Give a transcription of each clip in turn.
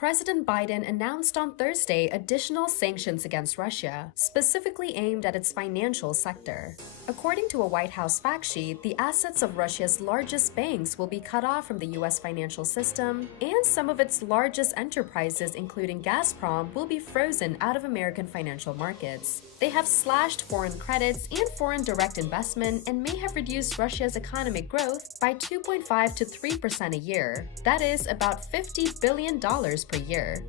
President Biden announced on Thursday additional sanctions against Russia, specifically aimed at its financial sector. According to a White House fact sheet, the assets of Russia's largest banks will be cut off from the U.S. financial system, and some of its largest enterprises, including Gazprom, will be frozen out of American financial markets. They have slashed foreign credits and foreign direct investment and may have reduced Russia's economic growth by 2.5 to 3% a year. That is about $50 billion per year.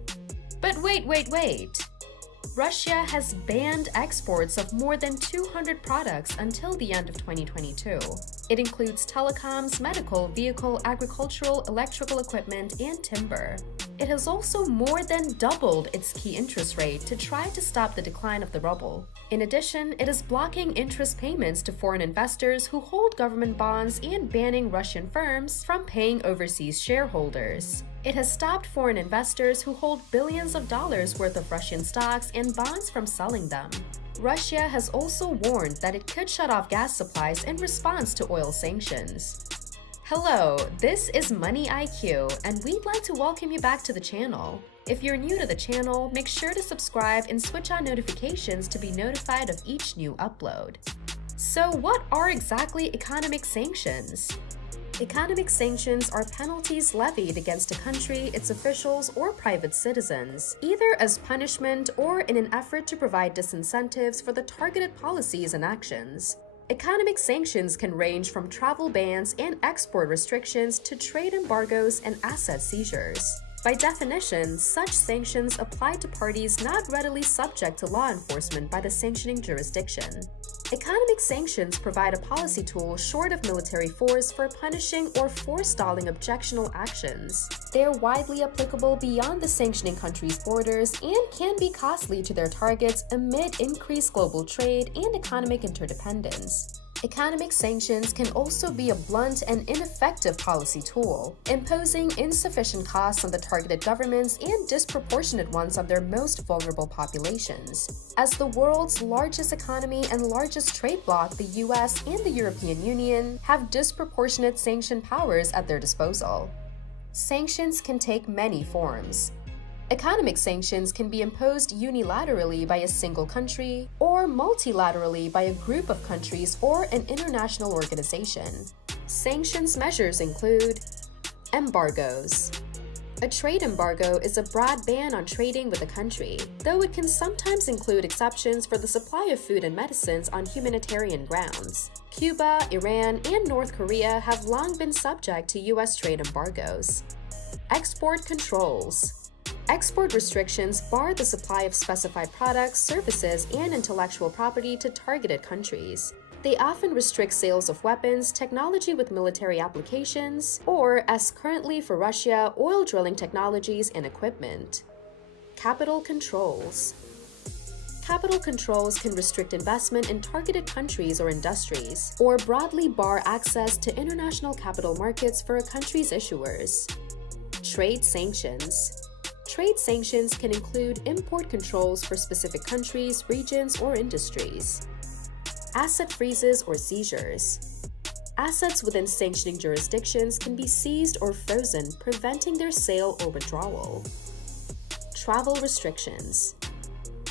But wait! Russia has banned exports of more than 200 products until the end of 2022. It includes telecoms, medical, vehicle, agricultural, electrical equipment, and timber. It has also more than doubled its key interest rate to try to stop the decline of the ruble. In addition, it is blocking interest payments to foreign investors who hold government bonds and banning Russian firms from paying overseas shareholders. It has stopped foreign investors who hold billions of dollars worth of Russian stocks and bonds from selling them. Russia has also warned that it could shut off gas supplies in response to oil sanctions. Hello, this is MoneyIQ, and we'd like to welcome you back to the channel. If you're new to the channel, make sure to subscribe and switch on notifications to be notified of each new upload. So what are exactly economic sanctions? Economic sanctions are penalties levied against a country, its officials, or private citizens, either as punishment or in an effort to provide disincentives for the targeted policies and actions. Economic sanctions can range from travel bans and export restrictions to trade embargoes and asset seizures. By definition, such sanctions apply to parties not readily subject to law enforcement by the sanctioning jurisdiction. Economic sanctions provide a policy tool short of military force for punishing or forestalling objectionable actions. They are widely applicable beyond the sanctioning country's borders and can be costly to their targets amid increased global trade and economic interdependence. Economic sanctions can also be a blunt and ineffective policy tool, imposing insufficient costs on the targeted governments and disproportionate ones on their most vulnerable populations. As the world's largest economy and largest trade bloc, the US and the European Union have disproportionate sanction powers at their disposal. Sanctions can take many forms. Economic sanctions can be imposed unilaterally by a single country or multilaterally by a group of countries or an international organization. Sanctions measures include embargoes. A trade embargo is a broad ban on trading with a country, though it can sometimes include exceptions for the supply of food and medicines on humanitarian grounds. Cuba, Iran, and North Korea have long been subject to U.S. trade embargoes. Export controls. Export restrictions bar the supply of specified products, services, and intellectual property to targeted countries. They often restrict sales of weapons, technology with military applications, or, as currently for Russia, oil drilling technologies and equipment. Capital controls. Capital controls can restrict investment in targeted countries or industries, or broadly bar access to international capital markets for a country's issuers. Trade sanctions. Trade sanctions can include import controls for specific countries, regions, or industries. Asset freezes or seizures. Assets within sanctioning jurisdictions can be seized or frozen, preventing their sale or withdrawal. Travel restrictions.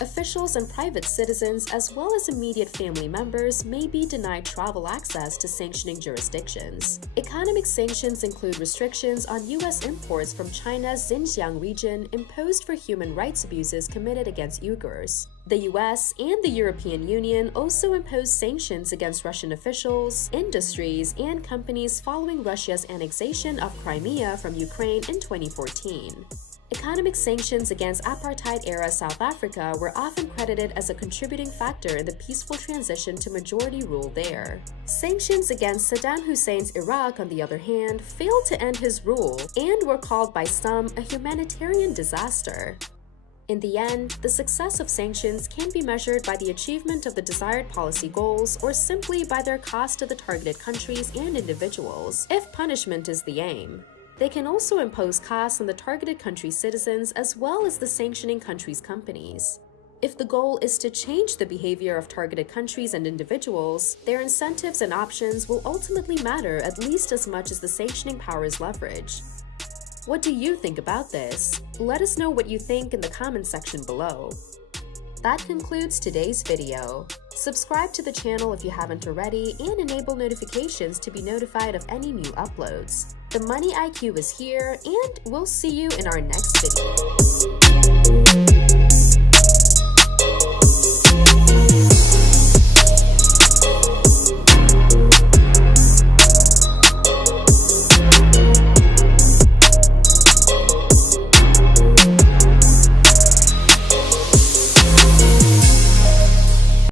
Officials and private citizens, as well as immediate family members, may be denied travel access to sanctioning jurisdictions. Economic sanctions include restrictions on U.S. imports from China's Xinjiang region imposed for human rights abuses committed against Uyghurs. The U.S. and the European Union also imposed sanctions against Russian officials, industries, and companies following Russia's annexation of Crimea from Ukraine in 2014. Economic sanctions against apartheid-era South Africa were often credited as a contributing factor in the peaceful transition to majority rule there. Sanctions against Saddam Hussein's Iraq, on the other hand, failed to end his rule and were called by some a humanitarian disaster. In the end, the success of sanctions can be measured by the achievement of the desired policy goals or simply by their cost to the targeted countries and individuals, if punishment is the aim. They can also impose costs on the targeted country's citizens as well as the sanctioning country's companies. If the goal is to change the behavior of targeted countries and individuals, their incentives and options will ultimately matter at least as much as the sanctioning power's leverage. What do you think about this? Let us know what you think in the comment section below. That concludes today's video. Subscribe to the channel if you haven't already and enable notifications to be notified of any new uploads. The Money IQ is here, and we'll see you in our next video.